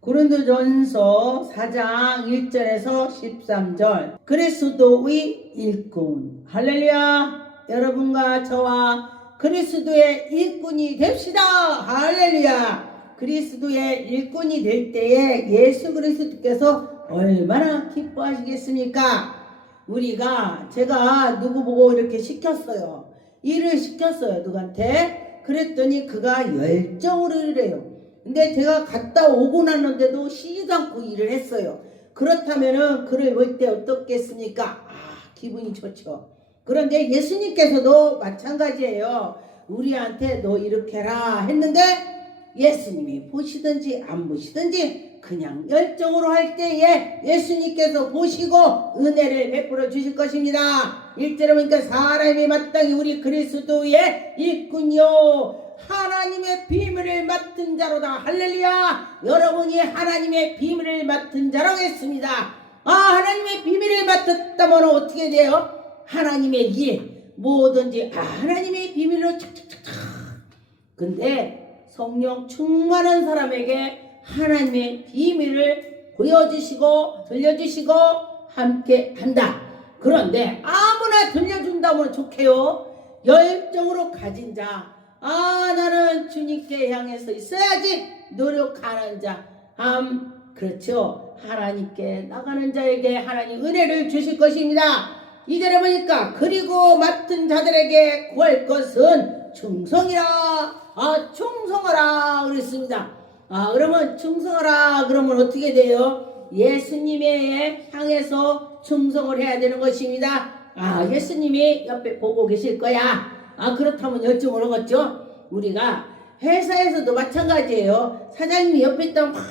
고린도전서 4장 1절에서 13절. 그리스도의 일꾼. 할렐루야. 여러분과 저와 그리스도의 일꾼이 됩시다. 할렐루야. 그리스도의 일꾼이 될 때에 예수 그리스도께서 얼마나 기뻐하시겠습니까? 제가 누구 보고 이렇게 시켰어요. 일을 시켰어요. 누구한테? 그랬더니 그가 열정으로 일해요. 근데 제가 갔다 오고 났는데도 쉬지도 않고 일을 했어요. 그렇다면은 그를 볼 때 어떻겠습니까? 기분이 좋죠. 그런데 예수님께서도 마찬가지예요. 우리한테 너 이렇게 해라 했는데 예수님이 보시든지 안 보시든지 그냥 열정으로 할 때에 예수님께서 보시고 은혜를 베풀어 주실 것입니다. 1절에 보니까 사람이 마땅히 우리 그리스도의 일꾼이요 하나님의 비밀을 맡은 자로다. 할렐루야. 여러분이 하나님의 비밀을 맡은 자라고 했습니다. 하나님의 비밀을 맡았다면 어떻게 돼요? 하나님의 일 뭐든지 하나님의 비밀로 착착착착. 근데 성령 충만한 사람에게 하나님의 비밀을 보여주시고 들려주시고 함께 한다. 그런데 아무나 들려준다면 좋게요. 열정으로 가진 자, 나는 주님께 향해서 있어야지 노력하는 자, 그렇죠. 하나님께 나가는 자에게 하나님 은혜를 주실 것입니다. 이절에 보니까 그리고 맡은 자들에게 구할 것은 충성이라. 충성하라 그랬습니다. 그러면 충성하라 그러면 어떻게 돼요? 예수님에 향해서 충성을 해야 되는 것입니다. 예수님이 옆에 보고 계실 거야. 그렇다면 열정을 하겠죠. 우리가 회사에서도 마찬가지예요. 사장님이 옆에 있다면 막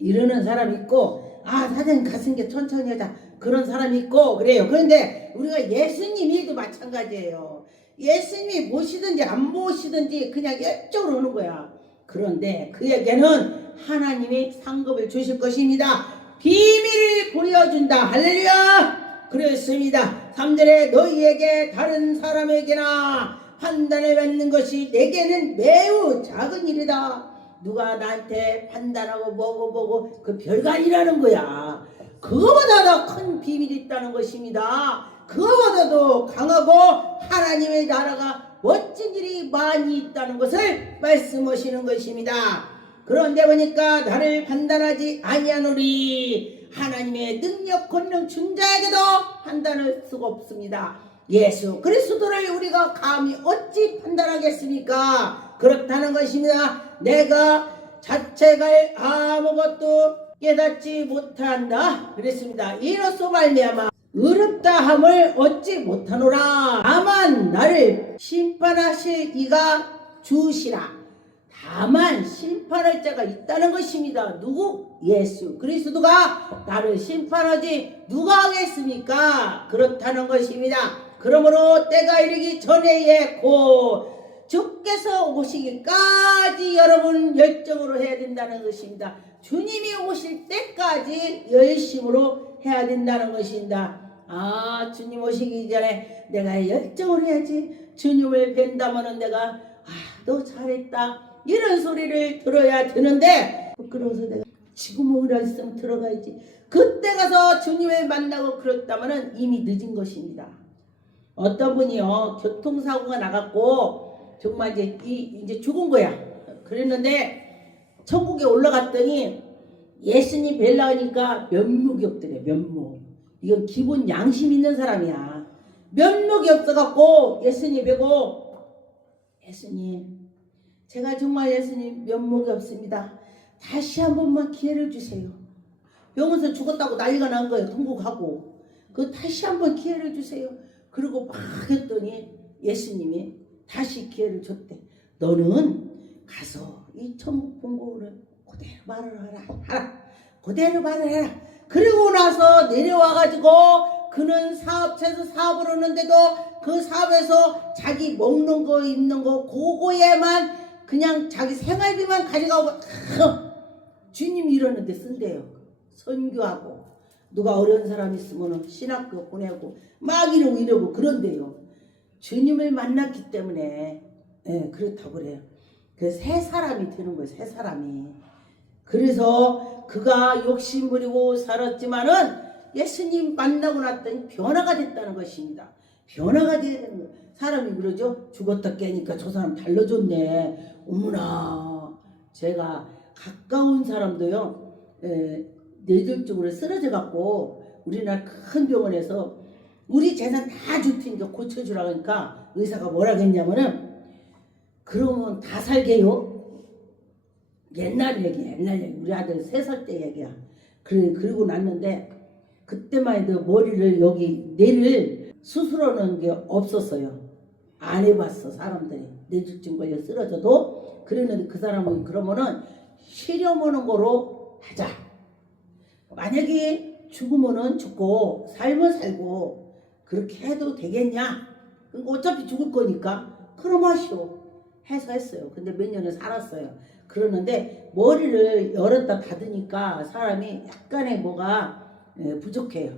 이러는 사람이 있고 사장님 가슴 게 천천히 하자 그런 사람이 있고 그래요. 그런데 우리가 예수님 일도 마찬가지예요. 예수님이 보시든지 안 보시든지 그냥 열정으로 오는 거야. 그런데 그에게는 하나님이 상급을 주실 것입니다. 비밀을 보여준다. 할렐루야. 그렇습니다. 3절에 너희에게 다른 사람에게나 판단을 받는 것이 내게는 매우 작은 일이다. 누가 나한테 판단하고 보고 그 별거 아니라는 거야. 그거보다 더 큰 비밀이 있다는 것입니다. 그거보다도 강하고 하나님의 나라가 멋진 일이 많이 있다는 것을 말씀하시는 것입니다. 그런데 보니까 나를 판단하지 아니하노니 하나님의 능력 권능 준 자에게도 판단할 수가 없습니다. 예수 그리스도를 우리가 감히 어찌 판단하겠습니까? 그렇다는 것입니다. 내가 자체가 아무것도 깨닫지 못한다 그랬습니다. 이로써 말미암아 의롭다함을 얻지 못하노라. 다만 나를 심판하실 이가 주시라. 다만 심판할 자가 있다는 것입니다. 누구? 예수 그리스도가 나를 심판하지 누가 하겠습니까? 그렇다는 것입니다. 그러므로 때가 이르기 전에 곧 주께서 오시기까지 여러분 열정으로 해야 된다는 것입니다. 주님이 오실 때까지 열심으로 해야 된다는 것입니다. 주님 오시기 전에 내가 열정을 해야지. 주님을 뵌다면 내가 너 잘했다 이런 소리를 들어야 되는데 부끄러워서 내가 지금 오라 했으면 들어가야지. 그때 가서 주님을 만나고 그랬다면 이미 늦은 것입니다. 어떤 분이요 교통사고가 나갔고 정말 이제 죽은 거야. 그랬는데 천국에 올라갔더니 예수님 뵈려 하니까 면목이 없더래. 면목. 이건 기본 양심 있는 사람이야. 면목이 없어갖고 예수님 뵈고 예수님 제가 정말 예수님 면목이 없습니다. 다시 한 번만 기회를 주세요. 병원에서 죽었다고 난리가 난 거예요. 통곡하고. 다시 한 번 기회를 주세요. 그리고 막 했더니 예수님이 다시 기회를 줬대. 너는 가서 이 천국 본고를 그대로 말을 하라. 그대로 말을 해라. 그리고 나서 내려와가지고 그는 사업체에서 사업을 하는데도 그 사업에서 자기 먹는 거 입는 거 그거에만 그냥 자기 생활비만 가져가고 주님이 이러는데 쓴대요. 선교하고 누가 어려운 사람 있으면 신학교 보내고 막 이러고 그런데요. 주님을 만났기 때문에 그렇다고 그래요. 그 새 사람이 되는 거예요. 새 사람이. 그래서 그가 욕심부리고 살았지만은 예수님 만나고 났더니 변화가 됐다는 것입니다. 변화가 돼야 되는 거예요. 사람이 그러죠. 죽었다 깨니까 저 사람 달라졌네. 어머나. 제가 가까운 사람도요. 뇌졸중으로 쓰러져 갖고 우리나라 큰 병원에서 우리 재산 다 줄 테니까 고쳐주라고 하니까 의사가 뭐라고 했냐면은 그러면 다 살게요. 옛날 얘기. 우리 아들 3살 때 얘기야. 그러고 났는데 그때만 해도 머리를 여기 뇌를 수술하는 게 없었어요. 안 해봤어 사람들이. 뇌졸중 걸려 쓰러져도. 그랬는데 그 사람은 그러면은 실험하는 거로 하자. 만약에 죽으면은 죽고 살면 살고 그렇게 해도 되겠냐? 그러니까 어차피 죽을 거니까 그럼 하시오. 해서 했어요. 근데 몇 년을 살았어요. 그러는데 머리를 열었다 닫으니까 사람이 약간의 뭐가 부족해요.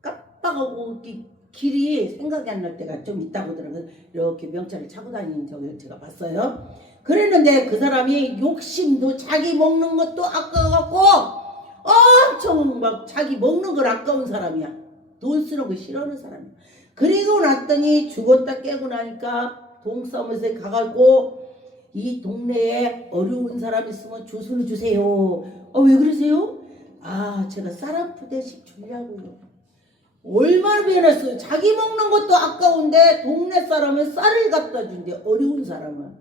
깜빡하고 길이 생각이 안 날 때가 좀 있다고 하더라고요. 이렇게 명찰을 차고 다니는 적을 제가 봤어요. 그랬는데 그 사람이 욕심도 자기 먹는 것도 아까워갖고 엄청 막 자기 먹는 걸 아까운 사람이야. 돈 쓰는 거 싫어하는 사람이야. 그리고 났더니 죽었다 깨고 나니까 동사무소에 가가지고 이 동네에 어려운 사람 있으면 주소를 주세요. 왜 그러세요? 제가 쌀 한 푸대씩 주려고요. 얼마나 변했어요. 자기 먹는 것도 아까운데 동네 사람은 쌀을 갖다 준대. 어려운 사람은.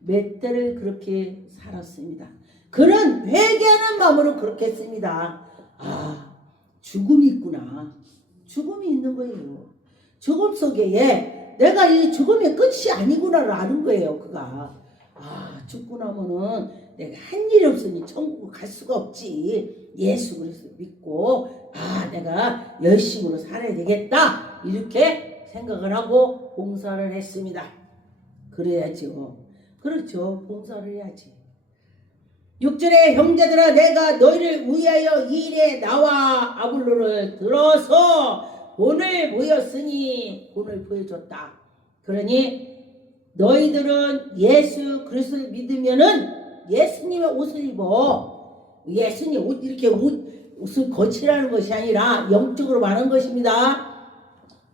몇 달을 그렇게 살았습니다. 그는 회개하는 마음으로 그렇게 했습니다. 죽음이 있구나. 죽음이 있는 거예요. 죽음 속에 내가 이 죽음의 끝이 아니구나를 아는 거예요. 그가. 죽고 나면은 내가 한 일이 없으니 천국을 갈 수가 없지. 예수 그리스도 믿고 내가 열심으로 살아야 되겠다. 이렇게 생각을 하고 봉사를 했습니다. 그래야죠. 그렇죠. 봉사를 해야지. 6절에 형제들아 내가 너희를 위하여 이 일에 나와 아볼로를 들어서 본을 보였으니 본을 보여줬다. 그러니 너희들은 예수 그리스도를 믿으면은 예수님의 옷을 입어. 예수님 옷 이렇게 옷을 거치라는 것이 아니라 영적으로 말하는 것입니다.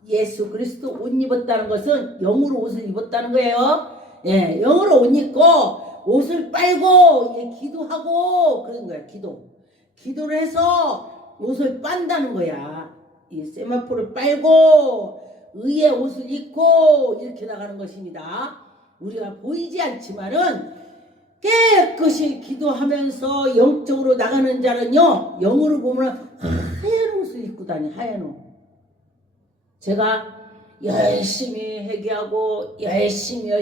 예수 그리스도 옷 입었다는 것은 영으로 옷을 입었다는 거예요. 영으로 옷 입고 옷을 빨고 기도하고 그런 거야. 기도를 해서 옷을 빤다는 거야. 이 세마포를 빨고 의의 옷을 입고 이렇게 나가는 것입니다. 우리가 보이지 않지만은 깨끗이 기도하면서 영적으로 나가는 자는요, 영으로 보면 하얀 옷을 입고 다니. 하얀 옷. 제가 열심히 회개하고 열심히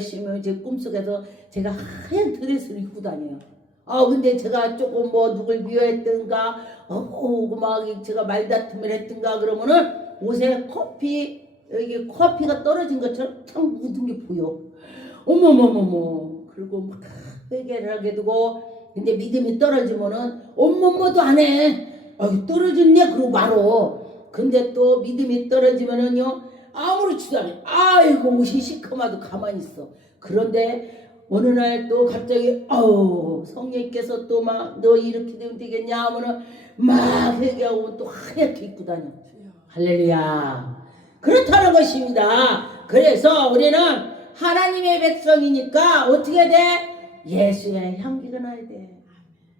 제 꿈속에서 제가 하얀 드레스를 입고 다녀요. 근데 제가 조금 누굴 미워했든가 막 제가 말다툼을 했든가 그러면은 옷에 여기 커피가 떨어진 것처럼 참 묻은 게 보여. 어머머머머. 그리고 막 회개를 하게 되고, 근데 믿음이 떨어지면은 어머머도 안 해. 떨어졌네 그러고 말어. 근데 또 믿음이 떨어지면은요 아무렇지도 않아. 아이고 옷이 시커마도 가만히 있어. 그런데 어느 날 또 갑자기 성령께서 또 막 너 이렇게 되면 되겠냐 하면은 막 회개하고 또 하얗게 입고 다녀. 할렐루야. 그렇다는 것입니다. 그래서 우리는 하나님의 백성이니까 어떻게 돼? 예수의 향기가 나야 돼.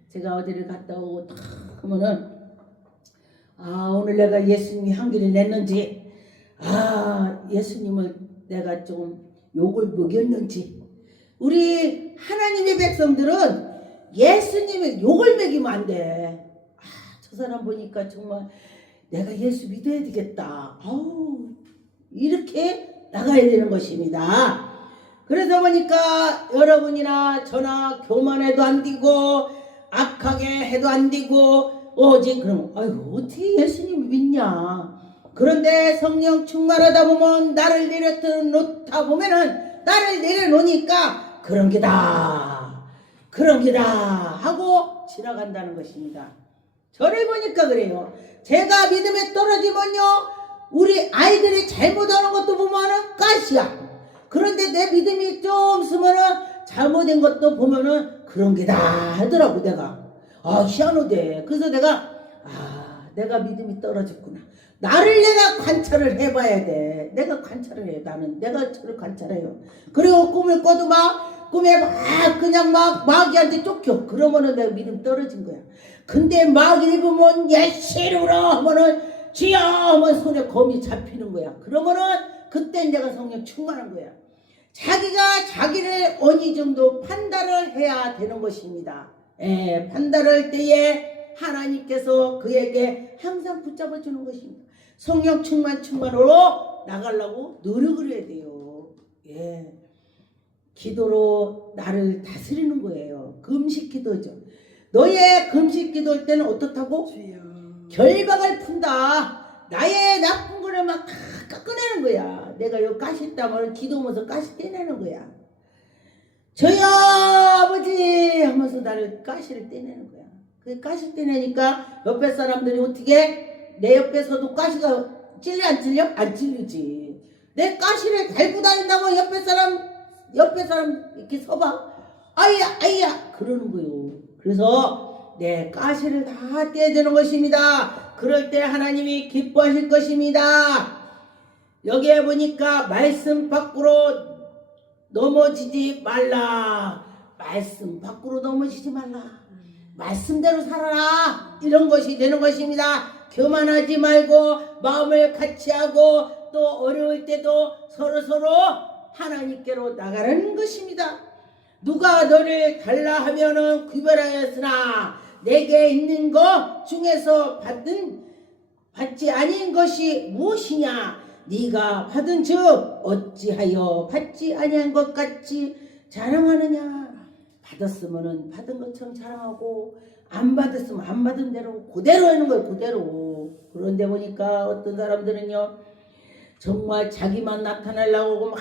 제가 어디를 갔다 오고 딱 하면은 오늘 내가 예수님이 향기를 냈는지 예수님을 내가 좀 욕을 먹였는지. 우리 하나님의 백성들은 예수님의 욕을 먹이면 안 돼. 저 사람 보니까 정말 내가 예수 믿어야 되겠다. 이렇게 나가야 되는 것입니다. 그래서 보니까 여러분이나 저나 교만해도 안 되고 악하게 해도 안 되고 오직 그럼 어떻게 예수님 믿냐. 그런데 성령 충만하다 보면 나를 내려놓다 보면은 나를 내려놓으니까 그런 게다 하고 지나간다는 것입니다. 저를 보니까 그래요. 제가 믿음에 떨어지면요 우리 아이들이 잘못하는 것도 보면은 가시야. 그런데 내 믿음이 좀 있으면은 잘못된 것도 보면은 그런 게다 하더라고. 내가 희한하대. 그래서 내가 믿음이 떨어졌구나. 나를 내가 관찰을 해봐야 돼. 내가 관찰을 해. 나는 내가 저를 관찰해요. 그리고 꿈을 꿔도 꿈에 그냥 마귀한테 쫓겨. 그러면은 내가 믿음 떨어진 거야. 근데 마귀를 보면 예시로라 하면은 주여 하면 손에 검이 잡히는 거야. 그러면은 그때 내가 성령 충만한 거야. 자기가 자기를 어느 정도 판단을 해야 되는 것입니다. 판단을 할 때에 하나님께서 그에게 항상 붙잡아 주는 것입니다. 성령 충만으로 나가려고 노력을 해야 돼요. 기도로 나를 다스리는 거예요. 금식 기도죠. 너의 금식 기도할 때는 어떻다고? 결박을 푼다. 나의 나쁜 거를 막 깎아내는 거야. 내가 여기 가시 있다면 기도하면서 가시 떼내는 거야. 저희 아버지 하면서 나를 가시를 떼내는 거야. 그 가시 떼내니까 옆에 사람들이 어떻게 내 옆에서도 가시가 찔려 안 찔려? 안 찔리지. 내 가시를 달고 다닌다고 옆에 사람 이렇게 서봐. 아이야 그러는 거요. 그래서 내 가시를 다 떼야 되는 것입니다. 그럴 때 하나님이 기뻐하실 것입니다. 여기에 보니까 말씀 밖으로 넘어지지 말라. 말씀 밖으로 넘어지지 말라. 말씀대로 살아라. 이런 것이 되는 것입니다. 교만하지 말고 마음을 같이 하고 또 어려울 때도 서로 하나님께로 나가는 것입니다. 누가 너를 달라 하면은 구별하였으나 내게 있는 것 중에서 받지 아닌 것이 무엇이냐? 네가 받은 즉 어찌하여 받지 아니한 것 같이 자랑하느냐? 받았으면은 받은 것처럼 자랑하고 안 받았으면 안 받은 대로 그대로 하는 거예요. 그대로. 그런데 보니까 어떤 사람들은요 정말 자기만 나타내려고 하고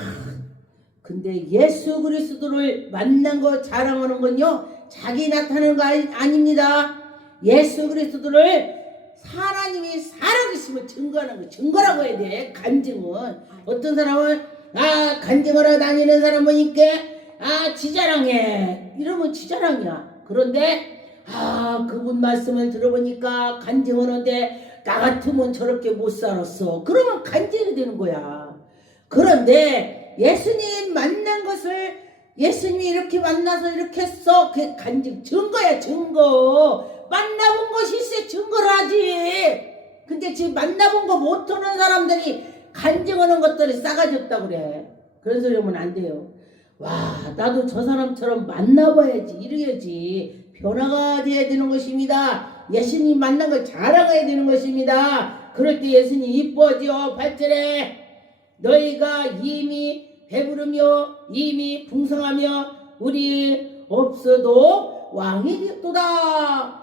근데 예수 그리스도를 만난 거 자랑하는 건요 자기 나타내는 거 아닙니다. 예수 그리스도를 하나님이 살아계심을 증거하는 거 증거라고 해야 돼. 간증은 어떤 사람은 간증하러 다니는 사람 보니까 지자랑해 이러면 지자랑이야. 그런데 그분 말씀을 들어보니까 간증하는데 나 같으면 저렇게 못 살았어. 그러면 간증이 되는 거야. 그런데 예수님 만난 것을 예수님이 이렇게 만나서 이렇게 했어. 그게 간증 증거야. 증거. 만나본 것이 있어야 증거를 하지. 근데 지금 만나본 거 못하는 사람들이 간증하는 것들이 싸가지 없다고 그래. 그런 소리 하면 안 돼요. 나도 저 사람처럼 만나봐야지. 이래야지 변화가 돼야 되는 것입니다. 예수님 만난 걸 자랑해야 되는 것입니다. 그럴 때 예수님 이뻐지요. 8절에 너희가 이미 배부르며 이미 풍성하며 우리 없어도 왕이 되었도다.